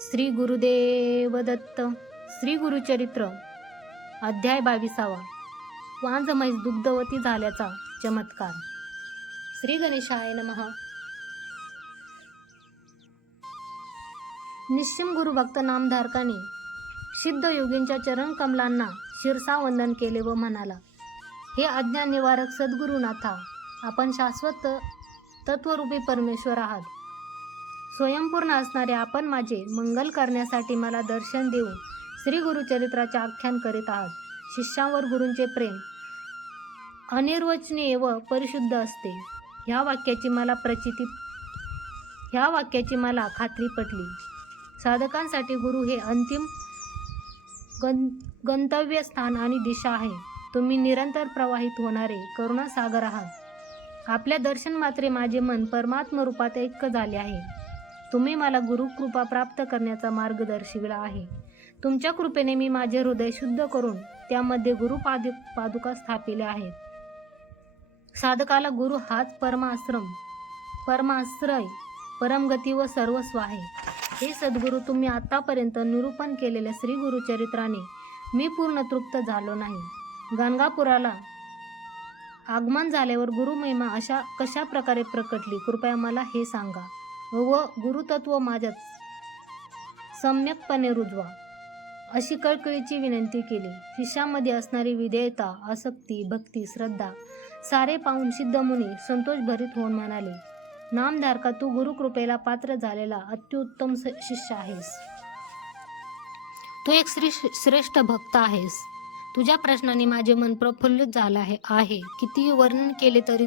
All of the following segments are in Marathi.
श्री गुरुदेव दत्त. श्री गुरुचरित्र अध्याय 22. वांज म्हैस दुग्धवती झाल्याचा चमत्कार. श्री गणेशाय नमः. निश्चिम गुरुभक्त नामधारकाने सिद्ध योगींच्या चरण कमलांना शिरसा वंदन केले व म्हणाला, हे अज्ञान निवारक सद्गुरुनाथा, आपण शाश्वत तत्वरूपी परमेश्वर आहात. स्वयंपूर्ण असणारे आपण माझे मंगल करण्यासाठी मला दर्शन देऊन श्री गुरुचरित्राचे आख्यान करीत आहात. शिष्यावर गुरूंचे प्रेम अनिर्वचनीय व परिशुद्ध असते. ह्या वाक्याची मला खात्री पटली. साधकांसाठी गुरु हे अंतिम गंतव्य स्थान आणि दिशा आहे. तुम्ही निरंतर प्रवाहित होणारे करुणासागर आहात. आपल्या दर्शन मात्रे माझे मन परमात्म रूपात ऐक्य झाले आहे. तुम्ही मला गुरुकृपा प्राप्त करण्याचा मार्ग दर्शविला आहे. तुमच्या कृपेने मी माझे हृदय शुद्ध करून त्यामध्ये पादुका स्थापिल्या आहेत. साधकाला गुरु हाच परमाश्रय, परमगती व सर्वस्व आहे. हे सद्गुरू, तुम्ही आतापर्यंत निरूपण केलेल्या श्री गुरुचरित्राने मी पूर्ण तृप्त झालो नाही. गाणगापुराला आगमन झाल्यावर गुरुमहिमा कशा प्रकारे प्रकटली, कृपया मला हे सांगा व गुरुतत्व माझ्यात सम्यकपणे रुजवा, अशी कळकळीची विनंती केली. शिष्यामध्ये असणारी विधेयता, आसक्ती, भक्ती, श्रद्धा सारे पाहून सिद्धमुनी संतोषभरीत होऊन म्हणाले, नामधारका, तू गुरुकृपेला पात्र झालेला अत्युत्तम शिष्य आहेस. तू एक श्रेष्ठ भक्त आहेस. तुझ्या प्रश्नाने माझे मन प्रफुल्लित झाले आहे. कितीही वर्णन केले तरी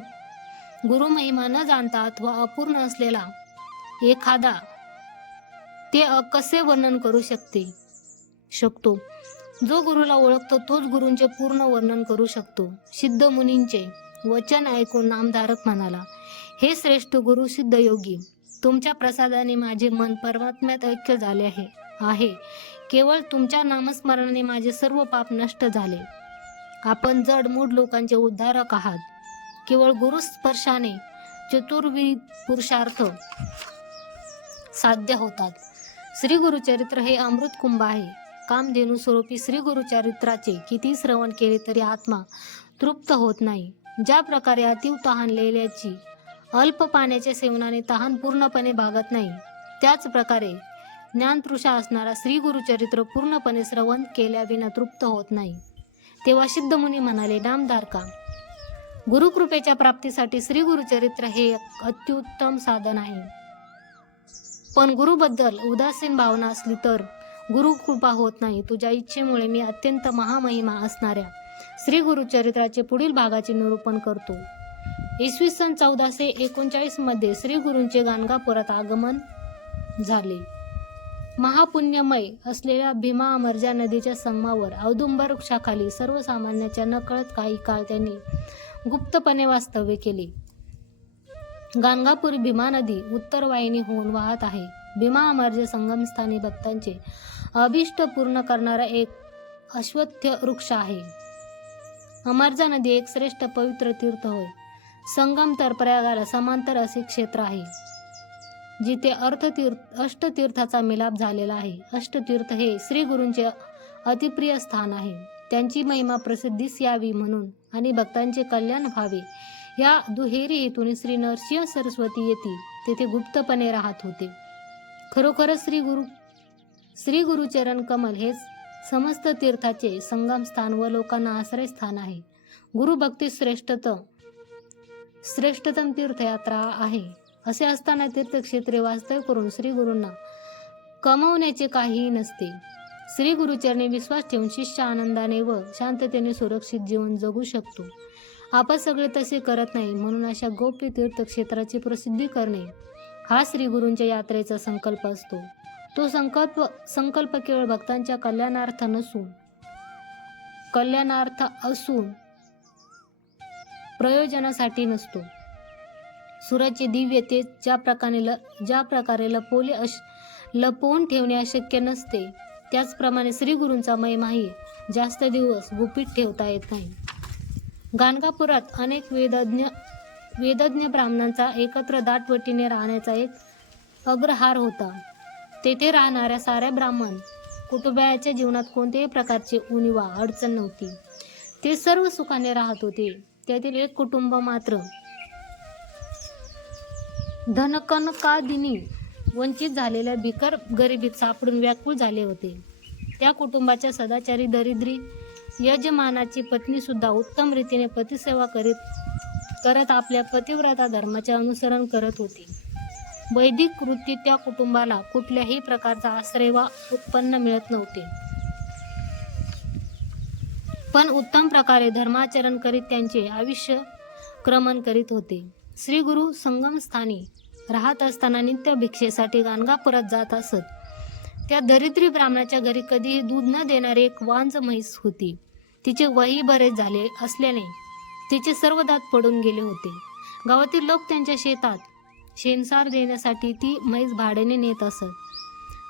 गुरुमहिमा न जाणता अथवा अपूर्ण असलेला एखादा ते कसे वर्णन करू शकतो. जो गुरुला ओळखतो तोच गुरूंचे पूर्ण वर्णन करू शकतो. सिद्ध मुनींचे वचन ऐकून नामधारक म्हणाला, हे श्रेष्ठ गुरु सिद्ध योगी, तुमच्या प्रसादाने माझे मन परमात्म्यात ऐक्य झाले आहे. केवळ तुमच्या नामस्मरणाने माझे सर्व पाप नष्ट झाले. आपण जड मूढ लोकांचे उद्धारक आहात. केवळ गुरुस्पर्शाने चतुर्विध पुरुषार्थ साध्य होतात. श्री गुरुचरित्र हे अमृत कुंभ आहे. कामधेनू स्वरूपी श्री गुरुचरित्राचे किती श्रवण केले तरी आत्मा तृप्त होत नाही. ज्या प्रकारे अतीव तहान लेल्याची अल्प पाण्याच्या सेवनाने तहान पूर्णपणे भागत नाही, त्याच प्रकारे ज्ञानतृषा असणारा श्री गुरुचरित्र पूर्णपणे श्रवण केल्याविना तृप्त होत नाही. तेव्हा सिद्धमुनी म्हणाले, नामधारका, गुरुकृपेच्या प्राप्तीसाठी श्री गुरुचरित्र हे एक अत्युत्तम साधन आहे. पण गुरुबद्दल उदासीन भावना असली तर गुरुकृपा होत नाही. तुझ्या इच्छेमुळे मी अत्यंत महामहिमा असणाऱ्या श्री गुरुचरित्राचे पुढील भागाचे निरूपण करतो. इसवी सन 1439 मध्ये श्री गुरूंचे गाणगापुरात आगमन झाले. महापुण्यमय असलेल्या भीमा अमरजा नदीच्या संगमावर औदुंबर वृक्षाखाली सर्वसामान्याच्या नकळत काही काळ त्यांनी गुप्तपणे वास्तव्य केले. गाणगापूर भीमा नदी उत्तर वाहिनी होऊन वाहत आहे. भीमा अमरजा संगमस्थानी भक्तांचे अभिष्ट पूर्ण करणारा एक अश्वत्थ वृक्ष आहे. अमरजा नदी एक श्रेष्ठ पवित्र तीर्थ होय. संगम तर प्रयागाला समांतर असे क्षेत्र आहे, जिथे अष्टतीर्थाचा मिलाप झालेला आहे. अष्टतीर्थ हे श्री गुरूंचे अतिप्रिय स्थान आहे. त्यांची महिमा प्रसिद्धीस यावी म्हणून आणि भक्तांचे कल्याण व्हावे या दुहेरी हेतूने श्री नरसिंह सरस्वती येथे तेथे गुप्तपणे राहत होते. खरोखरच श्री गुरुचरण कमल हे समस्त तीर्थाचे संगमस्थान व लोकांना आश्रयस्थान आहे. गुरुभक्ती श्रेष्ठतम तीर्थयात्रा आहे. असे असताना तीर्थक्षेत्रे वास्तव्य करून श्री गुरूंना कमवण्याचे काहीही नसते. श्री गुरुचरणी विश्वास ठेवून शिष्य आनंदाने व शांततेने सुरक्षित जीवन जगू शकतो. आपण सगळे तसे करत नाही, म्हणून अशा गोप्य तीर्थक्षेत्राची प्रसिद्धी करणे हा श्री गुरूंच्या यात्रेचा संकल्प असतो. तो संकल्प केवळ भक्तांच्या कल्याणार्थ असून प्रयोजनासाठी नसतो. सूर्याचे दिव्य तेज ज्या प्रकारे लपवून ठेवणे अशक्य नसते, त्याचप्रमाणे श्री गुरूंचा महिमाही जास्त दिवस गुपित ठेवता येत नाही. गाणगापुरात अनेक वेदज्ञ ब्राह्मणांचा एकत्र दाटवटीने राहण्याचा एक अग्रहार होता. तेथे राहणाऱ्या साऱ्या ब्राह्मण कुटुंबाच्या जीवनात कोणत्याही प्रकारची उणीवा अडचण नव्हती. ते सर्व सुखाने राहत होते. त्यातील एक कुटुंब मात्र धनकनकादिनी वंचित झालेल्या बिकर गरिबीत सापडून व्याकुळ झाले होते. त्या कुटुंबाच्या सदाचारी दरिद्री यजमानाची पत्नी सुद्धा उत्तम रीतीने पतिसेवा करत आपल्या पतिव्रता धर्माचे अनुसरण करत होती. वैदिक वृत्तीत त्या कुटुंबाला कुठल्याही प्रकारचा आश्रय वा उत्पन्न मिळत नव्हते, पण उत्तम प्रकारे धर्माचरण करीत त्यांचे आयुष्य क्रमण करीत होते. श्री गुरु संगमस्थानी राहत असताना नित्य भिक्षेसाठी गाणगापुरात जात असत. त्या दरिद्री ब्राह्मणाच्या घरी कधीही दूध न देणारी एक वांज म्हैस होती. तिचे वयही बरेच झाले असल्याने तिचे सर्व दात पडून गेले होते. गावातील लोक त्यांच्या शेतात शेणसार देण्यासाठी ती म्हैस भाड्याने नेत असत.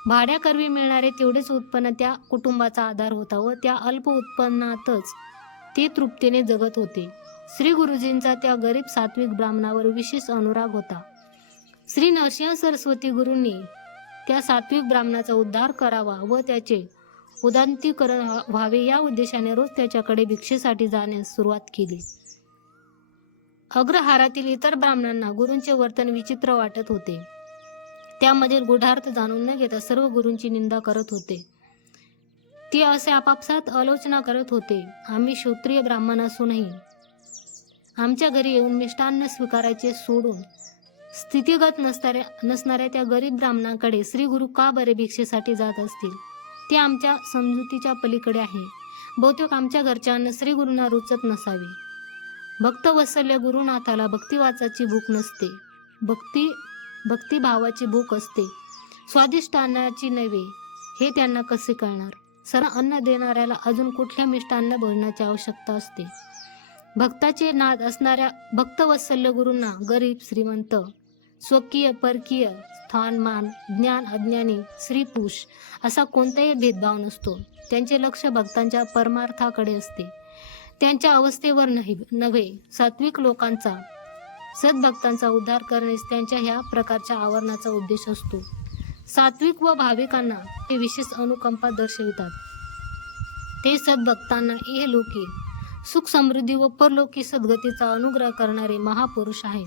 भाड्याकरवी मिळणारे तेवढेच उत्पन्न त्या कुटुंबाचा आधार होता व त्या अल्प उत्पन्नातच ते तृप्तीने जगत होते. श्री गुरुजींचा त्या गरीब सात्विक ब्राह्मणावर विशेष अनुराग होता. श्री नरसिंह सरस्वती गुरूंनी त्या सात्विक ब्राह्मणाचा उद्धार करावा व त्याचे उदात्तीकरण व्हावे या उद्देशाने रोज त्याच्याकडे भिक्षेसाठी जाण्यास सुरुवात केली. अग्रहारातील इतर ब्राह्मणांना गुरूंचे वर्तन विचित्र वाटत होते. त्यामधील गूढार्थ जाणून न घेता सर्व गुरूंची निंदा करत होते. ते असे आपापसात आलोचना करत होते, आम्ही क्षत्रिय ब्राह्मण असूनही आमच्या घरी येऊन मिष्टान्न स्वीकारायचे सोडून स्थितीगत नसणाऱ्या त्या गरीब ब्राह्मणाकडे श्री गुरु का बरे भिक्षेसाठी जात असतील? ते आमच्या समजुतीच्या पलीकडे आहे. बहुतेक आमच्या घरच्यांना श्री गुरूंना रुचत नसावे. भक्तवत्सल्य गुरुनाथाला भक्तिवाचाची भूक नसते, भक्तिभावाची भूक असते, स्वादिष्ट अन्नाची नव्हे. हे त्यांना कसे कळणार? सर्व अन्न देणाऱ्याला अजून कुठल्या मिष्टान्न भोजनाची आवश्यकता असते. भक्ताचे नाद असणाऱ्या भक्तवत्सल्य गुरूंना गरीब श्रीमंत, स्वकीय परकीय, स्थानमान, ज्ञान अज्ञानी, स्त्री पुरुष असा कोणताही भेदभाव नसतो. त्यांचे लक्ष भक्तांच्या परमार्थाकडे असते, त्यांच्या अवस्थेवर नव्हे. सात्विक लोकांचा, सद्भक्तांचा उद्धार करण्यास त्यांच्या ह्या प्रकारच्या आवरणाचा उद्देश असतो. सात्विक व भाविकांना ते विशेष अनुकंपा दर्शवितात. ते सद्भक्तांना इहलोकी सुख समृद्धी व परलोकी सद्गतीचा अनुग्रह करणारे महापुरुष आहेत.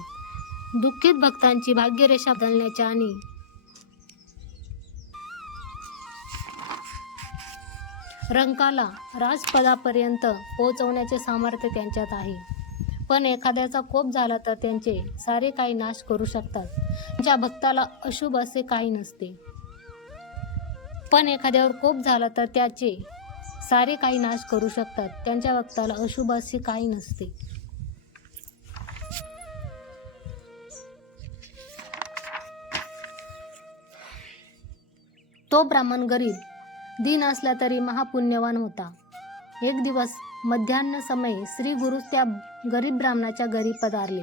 दुःखित भक्तांची भाग्यरेषा बदलण्याच्या आणि रंकाला राजपदापर्यंत पोहोचवण्याचे सामर्थ्य त्यांच्यात आहे. पण एखाद्याचा कोप झाला तर त्यांचे सारे काही नाश करू शकतात. ज्या भक्ताला अशुभ असे काही नसते, पण एखाद्यावर कोप झाला तर त्याचे सारे काही नाश करू शकतात. त्यांच्या भक्ताला अशुभ असे काही नसते. तो ब्राह्मण गरीब दीन असला तरी महापुण्यवान होता. एक दिवस मध्यान्ह समयी श्री गुरु त्या गरीब ब्राह्मणाच्या घरी पधारले.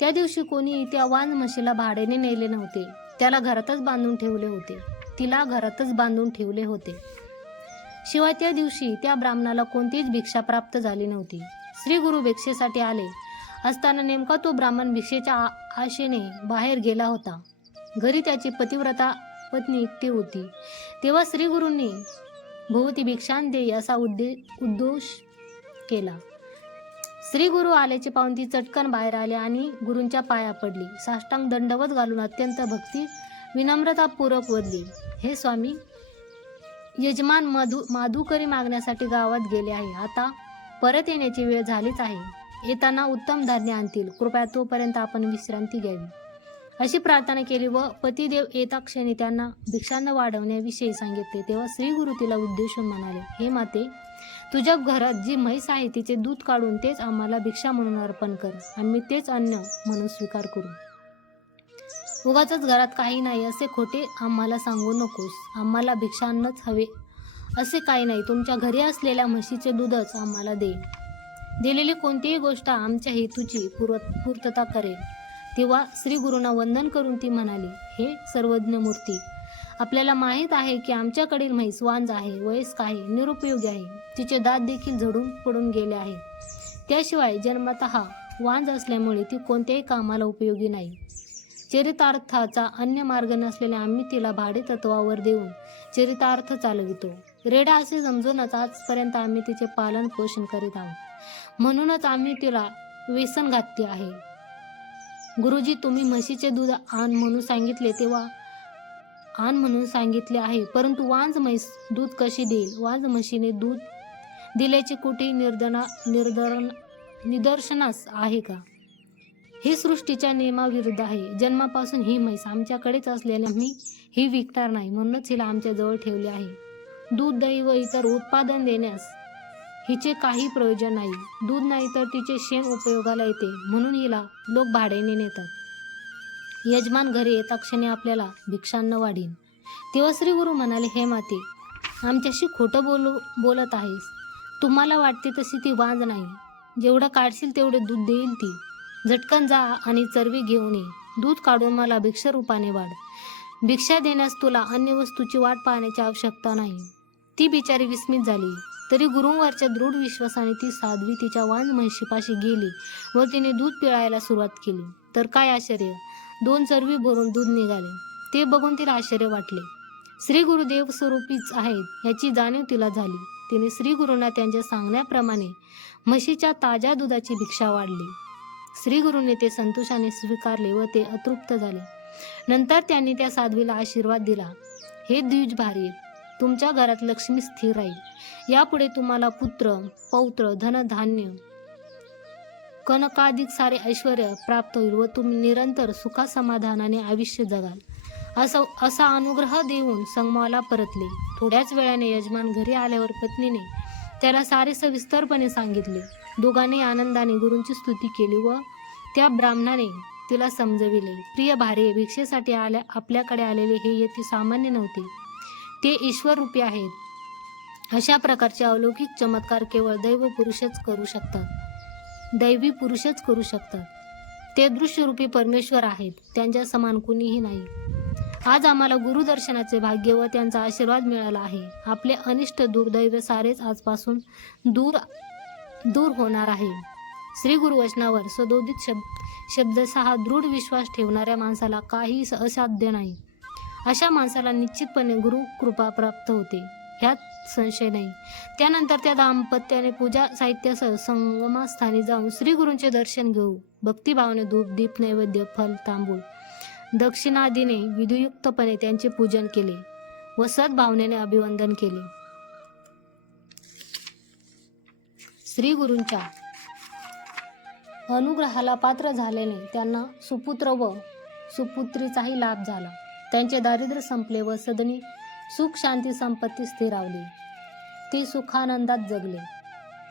त्या दिवशी कोणी त्या वान म्हशीला भाड्याने नेले नव्हते. त्याला घरातच बांधून ठेवले होते. तिला घरातच बांधून ठेवले होते. शिवाय त्या दिवशी त्या ब्राह्मणाला कोणतीच भिक्षा प्राप्त झाली नव्हती. श्री गुरु भिक्षेसाठी आले असताना नेमका तो ब्राह्मण भिक्षेच्या आशेने बाहेर गेला होता. घरी त्याची पतिव्रता पत्नी एकटी होती. तेव्हा श्री गुरूंनी भोवती भिक्षान दे असा उद्घोष केला. श्री गुरु आल्याचे पाहून ती चटकन बाहेर आली आणि गुरूंच्या पाया पडली. साष्टांग दंडवत घालून अत्यंत भक्ती विनम्रतापूर्वक वदली, हे स्वामी, यजमान माधुकरी मागण्यासाठी गावात गेले आहे. आता परत येण्याची वेळ झालीच आहे. येताना उत्तम धान्य आणतील. कृपया तोपर्यंत आपण विश्रांती घ्यावी अशी प्रार्थना केली व पतिदेव येता क्षणी त्यांना भिक्षान्न वाढवण्याविषयी सांगितले. तेव्हा श्री गुरु तिला उद्देशून म्हणाले, हे माते, तुझ्या घरात जी म्हैस आहे तिचे दूध काढून तेच आम्हाला भिक्षा म्हणून अर्पण कर. आम्ही तेच अन्न म्हणून स्वीकार करू. उगाचच घरात काही नाही असे खोटे आम्हाला सांगू नकोस. आम्हाला भिक्षान्नच हवे असे काही नाही. तुमच्या घरी असलेल्या म्हशीचे दूधच आम्हाला दे. दिलेली कोणतीही गोष्ट आमच्या हेतूची पूर्तता करेल. तेव्हा श्री गुरूंना वंदन करून ती म्हणाली, हे सर्वज्ञ मूर्ती, आपल्याला माहीत आहे की आमच्याकडील म्हैस वांज आहे, वयस्क आहे, निरुपयोगी आहे. तिचे दात देखील झडून पडून गेले आहेत. त्याशिवाय जन्मतः वांज असल्यामुळे ती कोणत्याही कामाला उपयोगी नाही. चरितार्थाचा अन्य मार्ग नसलेले आम्ही तिला भाडे तत्वावर देऊन चरितार्थ चालवितो. रेडा असे समजूनच आजपर्यंत आम्ही तिचे पालन पोषण करीत आहोत. म्हणूनच आम्ही तिला व्यसन घातली आहे. गुरुजी, तुम्ही म्हशीचे दूध आण म्हणून सांगितले तेव्हा आण म्हणून सांगितले आहे, परंतु वांज म्हैस दूध कशी देईल? वांज म्हशीने दूध दिल्याचे कुठेही निदर्शनास आहे का? हे सृष्टीच्या नियमाविरुद्ध आहे. जन्मापासून ही म्हैस आमच्याकडेच असल्याने आम्ही ही विकणार नाही, म्हणूनच हिला आमच्या जवळ ठेवले आहे. दूध, दही व इतर उत्पादन देण्यास हिचे काही प्रयोजन नाही. दूध नाही तर तिचे शेण उपयोगाला येते, म्हणून हिला लोक भाड्याने नेतात. यजमान घरी येता क्षणी आपल्याला भिक्षान्न वाढीन. तेव्हा श्री गुरु म्हणाले, हे माते, आमच्याशी खोटं बोलत आहेस. तुम्हाला वाटते तशी ती वांज नाही. जेवढं काढशील तेवढे दूध देईल ती. झटकन जा आणि चरवी घेऊन ये. दूध काढून मला भिक्षारूपाने वाढ. भिक्षा देण्यास तुला अन्य वस्तूची वाट पाहण्याची आवश्यकता नाही. ती बिचारी विस्मित झाली. तरी गुरुंवरच्या दृढ विश्वासाने ती साध्वी तिच्या वांज म्हशीपाशी गेली व तिने दूध पिळायला सुरुवात केली. तर काय आश्चर्य! 2 चरवी भरून दूध निघाले. ते बघून तिला आश्चर्य वाटले. श्री गुरुदेव स्वरूपीच आहेत याची जाणीव तिला झाली. तिने श्री गुरूंना त्यांच्या सांगण्याप्रमाणे म्हशीच्या ताज्या दुधाची भिक्षा वाढली. श्री गुरूंनी ते संतोषाने स्वीकारले व ते अतृप्त झाले. नंतर त्यांनी त्या साध्वीला आशीर्वाद दिला, हे द्विजभार्ये, तुमच्या घरात लक्ष्मी स्थिर राहील. यापुढे तुम्हाला पुत्र, पौत्र, धनधान्य, कनकाधिक सारे ऐश्वर प्राप्त होईल व तुम्ही निरंतर सुखासमाधानाने आयुष्य जगाल. असा अनुग्रह देऊन संगमाला परतले. थोड्याच वेळाने यजमान घरी आल्यावर पत्नीने त्याला सारे सविस्तरपणे सांगितले. दोघांनी आनंदाने गुरूंची स्तुती केली व त्या ब्राह्मणाने तिला समजविले, प्रिय भार्ये, भिक्षेसाठी आपल्याकडे आलेले हे यती सामान्य नव्हते. ते ईश्वररूपी आहेत. अशा प्रकारचे अलौकिक चमत्कार केवळ दैवी पुरुषच करू शकतात. ते दृश्यरूपी परमेश्वर आहेत. त्यांच्या समान कुणीही नाही. आज आम्हाला गुरुदर्शनाचे भाग्य व त्यांचा आशीर्वाद मिळाला आहे. आपले अनिष्ट दुर्दैव सारेच आजपासून दूर होणार आहे. श्री गुरुवचनावर सदोदित शब्दसहा दृढ विश्वास ठेवणाऱ्या माणसाला काही असाध्य नाही. अशा माणसाला निश्चितपणे गुरु कृपा प्राप्त होते, ह्यात संशय नाही. त्यानंतर त्या दाम्पत्याने पूजा साहित्यासह संगमास्थानी जाऊन श्री गुरूंचे दर्शन घेऊ भक्तिभावाने धूप, दीप, नैवेद्य, फल, तांबूळ, दक्षिणादीने विधियुक्तपणे त्यांचे पूजन केले व सद्भावनेने अभिवंदन केले. श्री गुरूंच्या अनुग्रहाला पात्र झाल्याने त्यांना सुपुत्र व सुपुत्रीचाही लाभ झाला. त्यांचे दारिद्र्य संपले व सदनी सुख, शांती, संपत्ती स्थिरावली. ते सुखानंदात जगले.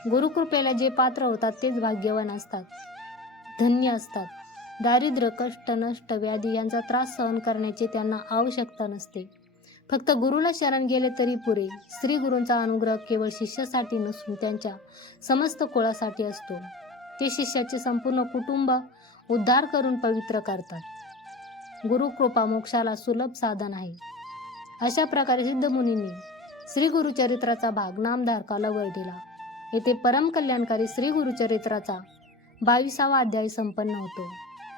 गुरुकृपेला जे पात्र होतात तेच भाग्यवान असतात, धन्य असतात. दारिद्र्य, कष्ट, नष्ट, व्याधी यांचा त्रास सहन करण्याची त्यांना आवश्यकता नसते. फक्त गुरुला शरण गेले तरी पुरे. श्री गुरूंचा अनुग्रह केवळ शिष्यासाठी नसून त्यांच्या समस्त कुळासाठी असतो. ते शिष्याचे संपूर्ण कुटुंब उद्धार करून पवित्र करतात. गुरुकृपा मोक्षाला सुलभ साधन आहे. अशा प्रकारे सिद्धमुनींनी श्री गुरुचरित्राचा भाग नामधारकाला वर दिला. येथे परम कल्याणकारी श्री गुरुचरित्राचा 22वा अध्याय संपन्न होतो.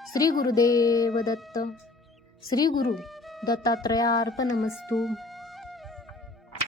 श्री गुरुदेव दत्त. श्री गुरु दत्तात्रयार्पणमस्तु.